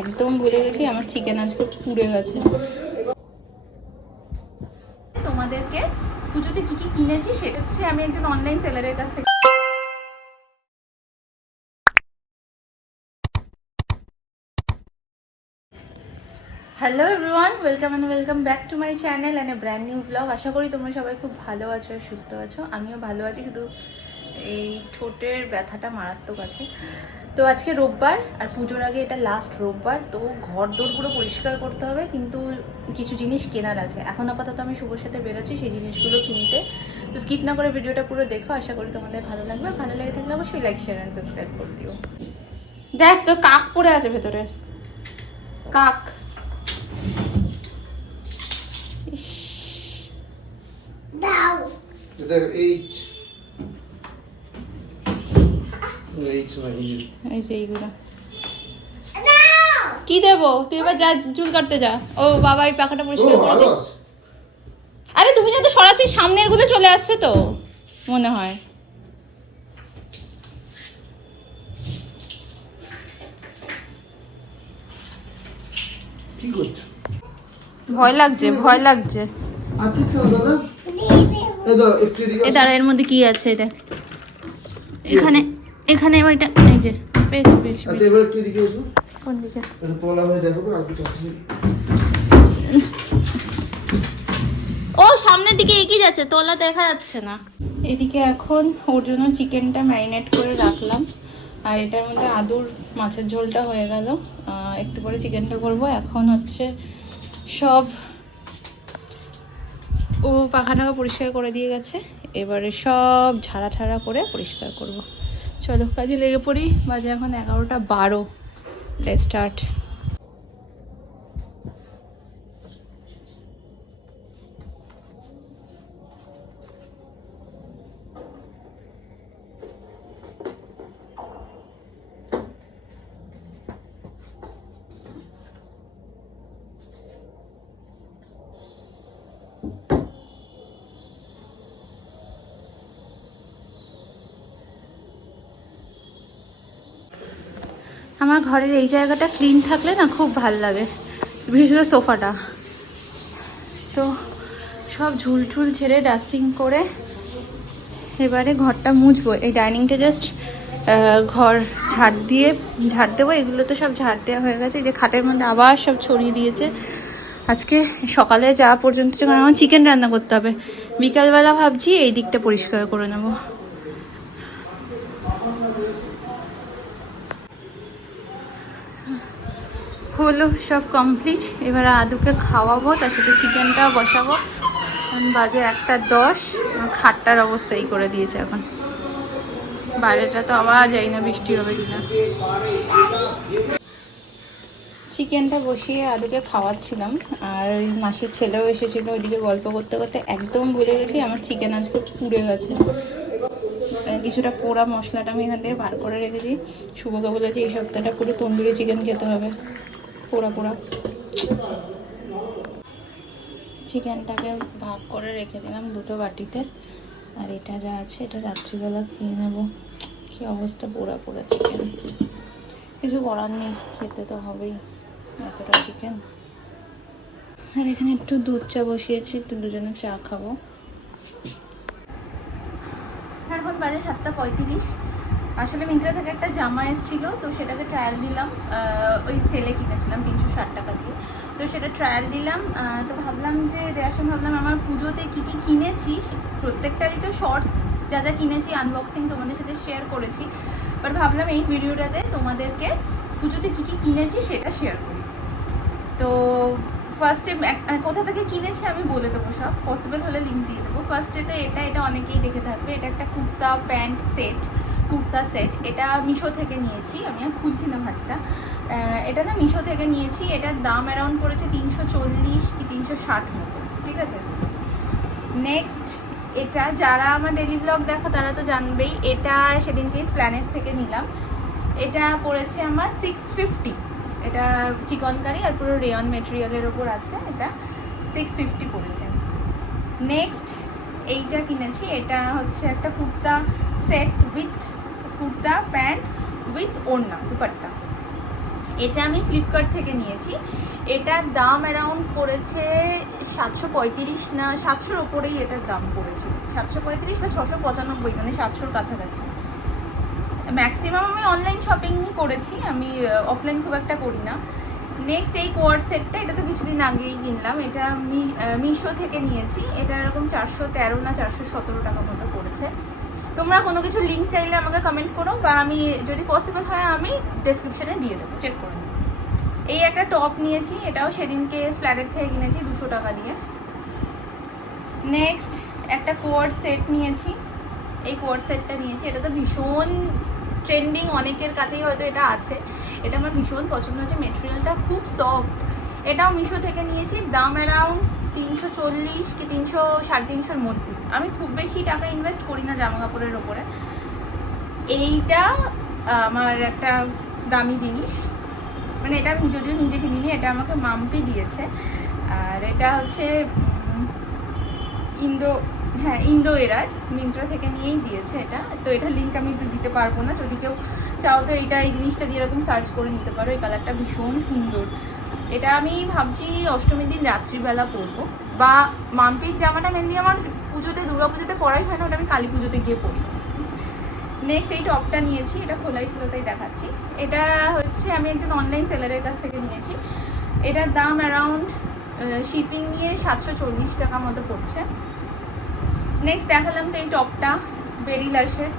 একদম ভুলে গেছি, আমার চিকেন আজকে পুড়ে গেছে। তোমাদেরকে পুজোতে কি কি কিনেছি সেটা হচ্ছে আমি একজন অনলাইন সেলারের কাছ থেকে hello everyone welcome and welcome back to my channel and a brand new vlog আশা করি তোমরা সবাই খুব ভালো আছো সুস্থ আছো। আমিও ভালো আছি, শুধু এই ঠোঁটের ব্যথাটা মারাত্মক আছে। তো আজকে রোববার আর পুজোর আগে এটা লাস্ট রোববার তো ঘর দোর পুরো পরিষ্কার করতে হবে কিন্তু কিছু জিনিস কেনার আছে। এখন আপাতত আমি শুভর সাথে বেরোচ্ছি সেই জিনিসগুলো কিনতে। তো স্কিপ না করে ভিডিওটা পুরো দেখো আশা করি তোমাদের ভালো লাগবে। ভালো লেগে থাকলে অবশ্যই লাইক শেয়ার অ্যান্ড সাবস্ক্রাইব করে দিও। দেখ তো কাক পড়ে আছে ভেতরে। কাক। ইস, এটা এইচ এইচ না এই এই যে এইগুলো। কি দেবো? তুই এবার যা চুল কাটতে যা। ও বাবা এই পাখাটা পরিষ্কার করে দে। আরে তুমি যত সরাচ্ছি সামনেরগুলো চলে আসছে তো মনে হয়। ভয় লাগছে ভয় লাগছে। এ দাঁড়া এর মধ্যে কি আছে এটা এখানে এখানে এবার এটা এই যে পেয়েছি পেয়েছি আচ্ছা পেয়েছি। এবার একটু এদিকে এসো। কোন দিকে? এটা তোলা হয়ে দেখো আর কিছু আছে। ও সামনের দিকে এগিয়ে যাচ্ছে তোলা দেখা যাচ্ছে না। এদিকে এখন ওর জন্য চিকেনটা ম্যারিনেট করে রাখলাম। আর এটার মধ্যে আদুর মাছের ঝোলটা হয়ে গেল। একটু পরে চিকেনটা করব। এখন হচ্ছে সব ও পাখানাকা পরিষ্কার করে দিয়ে গেছে। এবারে সব ঝাড়া ঠাড়া করে পরিষ্কার করব। চলো কাজে লেগে পড়ি। বাজে এখন এগারোটা বারো। স্টার্ট আমার ঘরের এই জায়গাটা ক্লিন থাকলে না খুব ভালো লাগে, বিশেষ করে সোফাটা। তো সব ঝুল ঝুল ছেড়ে ডাস্টিং করে এবারে ঘরটা মুছবো। এই ডাইনিংটা জাস্ট ঘর ঝাড় দিয়ে, ঝাড় দেবো, এগুলো তো সব ঝাড় দেওয়া হয়ে গেছে। যে খাটের মধ্যে আবার সব ছড়িয়ে দিয়েছে। আজকে সকালে যাওয়া পর্যন্ত যখন আমার চিকেন রান্না করতে হবে। বিকালবেলা ভাবছি এই দিকটা পরিষ্কার করে নেব। হলো সব কমপ্লিট এবার আদুকে খাওয়াবো, তার সাথে চিকেনটাও বসাবো। এখন বাজে একটা দশ। খাটটার অবস্থা এই করে দিয়েছে এখন। বাইরেটা তো আবার যাই না বৃষ্টি হবে কিনা। চিকেনটা বসিয়ে আদুকে খাওয়াচ্ছিলাম। আর মাসির ছেলেও এসেছিল ওইদিকে গল্প করতে করতে। একদম ভুলে গেছি, আমার চিকেন আজকে পুড়ে গেছে। কিছুটা পোড়া মশলাটা আমি এখান থেকে বার করে রেখেছি শুভকে বলেছি এই সপ্তাহটা পুরো তন্দুরি চিকেন খেতে হবে। পোড়া পোড়া। চিকেনটাকে ভাগ করে রেখে দিলাম দুটো বাটিতে। আর এটা যা আছে, এটা রাত্রিবেলা খেয়ে নেব। কি অবস্থা পোড়া পোড়া চিকেন। কিছু করার নেই, খেতে তো হবেই এতটা চিকেন। আর এখানে একটু দুধ চা বসিয়েছি, একটু দুজনে চা খাব। এখন বাজে সাতটা পঁয়ত্রিশ। আসলে মিন্ত্রা থেকে একটা জামা এসেছিল, তো সেটাকে ট্রায়াল দিলাম। ওই সেলে কিনেছিলাম তিনশো ষাট টাকা দিয়ে। তো সেটা ট্রায়াল দিলাম তো ভাবলাম যে দেওয়ার সময় ভাবলাম আমার পুজোতে কী কী কিনেছি, প্রত্যেকটারই তো শর্টস যা যা কিনেছি আনবক্সিং তোমাদের সাথে শেয়ার করেছি। বাট ভাবলাম এই ভিডিওটাতে তোমাদেরকে পুজোতে কী কী কিনেছি সেটা শেয়ার করি। তো ফার্স্টে কোথা থেকে কিনেছি আমি বলে দেবো সব। পসিবল হলে লিঙ্ক দিয়ে দেবো। ফার্স্টে তো এটা এটা অনেকেই দেখে থাকবে। এটা একটা kurta, pant set kurta set, এটা মিশো থেকে নিয়েছি, আমি আর খুলছি না ভাজটা। এটা না মিশো থেকে নিয়েছি, এটার দাম অ্যারাউন্ড পড়েছে তিনশো চল্লিশ কি তিনশো ষাট মতো, ঠিক আছে? নেক্সট এটা যারা আমার ডেলি ব্লগ দেখো, তারা তো জানবেই, এটা সেদিনকে প্ল্যানেট থেকে নিলাম। এটা পড়েছে আমার সিক্স ফিফটি এটা চিকনকারি আর পুরো রেয়ন মেটেরিয়ালের ওপর আছে এটা সিক্স ফিফটি পড়েছে। নেক্সট এইটা কিনেছি, এটা হচ্ছে একটা kurta set with kurta, pant with ওড়না, দুপাট্টা। এটা আমি ফ্লিপকার্ট থেকে নিয়েছি। এটার দাম অ্যারাউন্ড পড়েছে সাতশো পঁয়ত্রিশ না, সাতশোর ওপরেই এটার দাম পড়েছে। সাতশো পঁয়ত্রিশ বা ছশো পঁচানব্বই মানে সাতশোর কাছাকাছি। ম্যাক্সিমাম আমি অনলাইন শপিংই করেছি, আমি অফলাইন খুব একটা করি না। নেক্সট এই কোয়ার সেটটা, এটা তো কিছুদিন আগেই কিনলাম। এটা মিশো থেকে নিয়েছি। এটা এরকম চারশো তেরো না চারশো সতেরো টাকা মতো পড়েছে। তোমরা কোনো কিছু লিঙ্ক চাইলে আমাকে কমেন্ট করো বা আমি যদি পসিবল হয় আমি ডেসক্রিপশনে দিয়ে দেবো। চেক করে নেব এই একটা টপ নিয়েছি এটাও সেদিনকে স্প্ল্যাটের থেকে কিনেছি দুশো টাকা দিয়ে। নেক্সট একটা কোয়ার সেট নিয়েছি। এই কোয়ার সেটটা নিয়েছি এটা তো ভীষণ ট্রেন্ডিং অনেকের কাছেই হয়তো এটা আছে। এটা আমার ভীষণ পছন্দ হচ্ছে মেটেরিয়ালটা খুব সফট এটাও মিশো থেকে নিয়েছি দাম অ্যারাউন্ড তিনশো চল্লিশ কি তিনশো, সাড়ে তিনশোর মধ্যে। আমি খুব বেশি টাকা ইনভেস্ট করি না জামা কাপড়ের ওপরে। এইটা আমার একটা দামি জিনিস। মানে এটা আমি যদিও নিজে কিনিনি, এটা আমাকে মাম্পি দিয়েছে। আর এটা হচ্ছে ইন্দো হ্যাঁ ইন্দো এরার। মিন্ত্রা থেকে নিয়েই দিয়েছে এটা। তো এটা লিঙ্ক আমি দিতে পারব না। যদি কেউ চাও তো এটা এই জিনিসটা দিয়ে এরকম সার্চ করে নিতে পারো। এই কালারটা ভীষণ সুন্দর। এটা আমি ভাবছি অষ্টমীর দিন রাত্রিবেলা পরবো বা মাম্পির জামাটা মেনলি আমার পুজোতে দুর্গা পুজোতে পরাই হয় না, ওটা আমি কালী পুজোতে গিয়ে পরি। নেক্সট এই টপটা নিয়েছি, এটা খোলাই ছিল তাই দেখাচ্ছি। এটা হচ্ছে আমি একজন অনলাইন সেলারের কাছ থেকে নিয়েছি। এটার দাম অ্যারাউন্ড শিপিং নিয়ে সাতশো চল্লিশ টাকা মতো পড়ছে। নেক্সট দেখালাম তো এই টপটা, বেরিলাসের।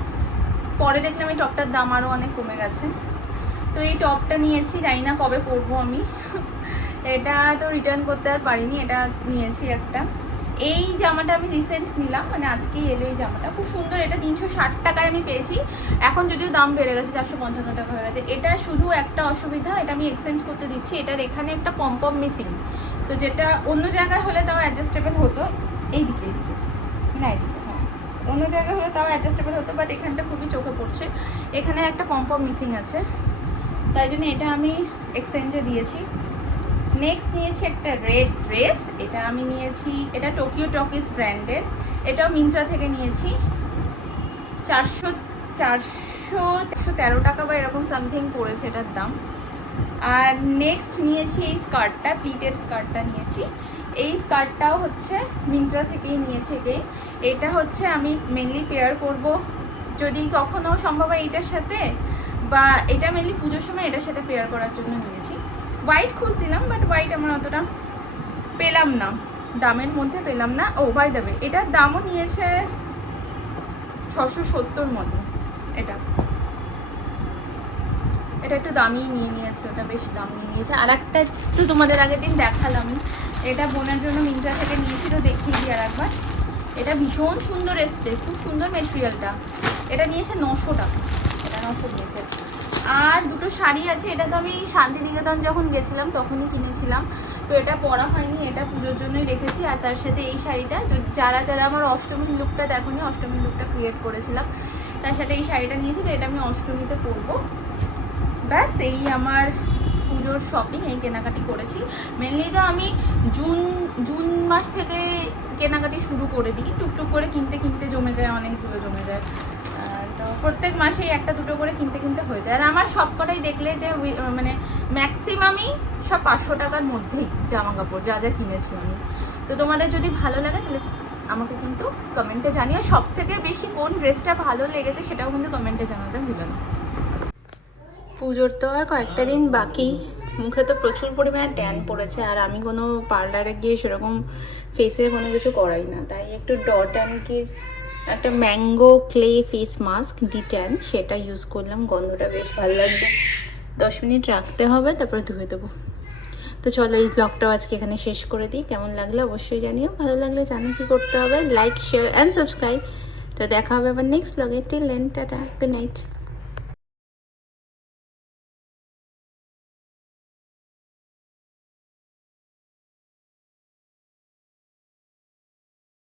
পরে দেখলাম এই টপটার দাম আরও অনেক কমে গেছে। তো এই টপটা নিয়েছি, জানি না কবে পরবো আমি। এটা তো রিটার্ন করতে আর পারিনি, এটা নিয়েছি একটা। এই জামাটা আমি রিসেন্ট নিলাম মানে আজকেই এলো এই জামাটা। খুব সুন্দর, এটা তিনশো ষাট টাকায় আমি পেয়েছি। এখন যদিও দাম বেড়ে গেছে, চারশো পঞ্চান্ন টাকা হয়ে গেছে। এটা শুধু একটা অসুবিধা, এটা আমি এক্সচেঞ্জ করতে দিচ্ছি। এটার এখানে একটা পম্পম মিসিং তো যেটা অন্য জায়গায় হলে তাও অ্যাডজাস্টেবল হতো। এইদিকে এইদিকে। না, এইদিকে হ্যাঁ। অন্য জায়গায় হলে তাও অ্যাডজাস্টেবল হতো বাট এখানটা খুবই চোখে পড়ছে। এখানে একটা পম্পম মিসিং আছে। তাই জন্য এটা আমি এক্সচেঞ্জে দিয়েছি। নেক্সট নিয়েছি একটা রেড ড্রেস এটা আমি নিয়েছি, এটা টোকিও টকিস ব্র্যান্ডের এটাও মিন্ত্রা থেকে নিয়েছি। চারশো চারশো একশো তেরো টাকা বা এরকম সামথিং পড়েছে এটার দাম। আর নেক্সট নিয়েছি এই স্কার্টটা প্লিটেড স্কার্টটা নিয়েছি। এই স্কার্টটাও হচ্ছে মিন্ত্রা থেকেই নিয়েছি এটাই এটা হচ্ছে আমি মেনলি পেয়ার করব। যদি কখনো সম্ভব হয় এটার সাথে বা এটা মেনলি পুজোর সময় এটার সাথে পেয়ার করার জন্য নিয়েছি। হোয়াইট খুঁজছিলাম বাট হোয়াইট আমার অতটা পেলাম না। দামের মধ্যে পেলাম না। ও বাই দেবে এটার দামও নিয়েছে ছশো সত্তর মতো, এটা। এটা একটু দামি নিয়ে নিয়েছে, ওটা বেশ দাম নিয়ে নিয়েছে। আর একটা তো তোমাদের আগের দিন দেখালাম। এটা বোনের জন্য মিন্ত্রা থেকে নিয়েছি, তো দেখিয়ে দিই আর একবার এটা ভীষণ সুন্দর এসছে, খুব সুন্দর মেটেরিয়ালটা এটা নিয়েছে নশো টাকা। নশো নিয়েছে আর দুটো শাড়ি আছে, এটা তো আমি শান্তিনিকেতন যখন গেছিলাম তখনই কিনেছিলাম। তো এটা পরা হয়নি, এটা পুজোর জন্যই রেখেছি। আর তার সাথে এই শাড়িটা যারা যারা আমার অষ্টমীর লুকটা দেখোনি, অষ্টমীর লুকটা ক্রিয়েট করেছিলাম, তার সাথে এই শাড়িটা নিয়েছি তো এটা আমি অষ্টমীতে পরবো। ব্যাস, এই আমার পুজোর শপিং এই কেনাকাটি করেছি। মেনলি তো আমি জুন জুন মাস থেকে কেনাকাটি শুরু করে দিই। টুকটুক করে কিনতে কিনতে জমে যায়, অনেকগুলো জমে যায়। প্রত্যেক মাসেই একটা দুটো করে কিনতে কিনতে হয়ে যায়। আর আমার সবকটাই দেখলে যে মানে ম্যাক্সিমামই সব পাঁচশো টাকার মধ্যেই জামা কাপড় যা যা কিনেছি আমি। তো তোমাদের যদি ভালো লাগে তাহলে আমাকে কিন্তু কমেন্টে জানিও। সব থেকে বেশি কোন ড্রেসটা ভালো লেগেছে সেটাও কিন্তু কমেন্টে জানাতে ভুলো না। পুজোর তো আর কয়েকটা দিন বাকি। মুখে তো প্রচুর পরিমাণে ট্যান পড়েছে আর আমি কোনো পার্লারে গিয়ে সেরকম ফেসে কোনো কিছু করাই না। তাই একটু ডট অ্যান্কির একটা mango clay face mask de tan সেটা ইউজ করলাম, গন্ধটা বেশ ভালো লাগবে দশ মিনিট রাখতে হবে, তারপর ধুয়ে দেবো। তো চলো, এই ব্লগটাও আজকে এখানে শেষ করে দিই। কেমন লাগল অবশ্যই জানিও। ভালো লাগলে জানো কি করতে হবে? লাইক শেয়ার অ্যান্ড সাবস্ক্রাইব তো দেখা হবে আবার নেক্সট ব্লগে till then tata good night